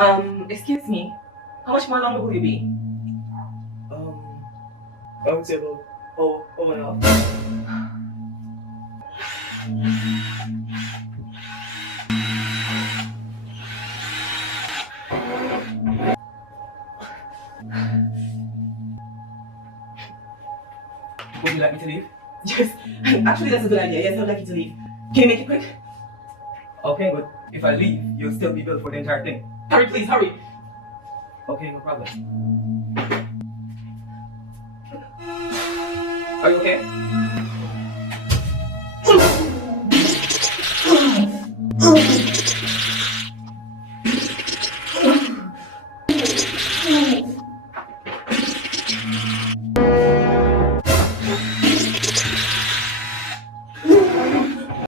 Excuse me. How much more longer will you be? Um, I would say about oh and a half. Would you like me to leave? Yes. Actually, that's a good idea. Yes, I'd like you to leave. Can you make it quick? Okay, but if I leave, you'll still be billed for the entire thing. Hurry, please, hurry. Okay, no problem. Are you okay?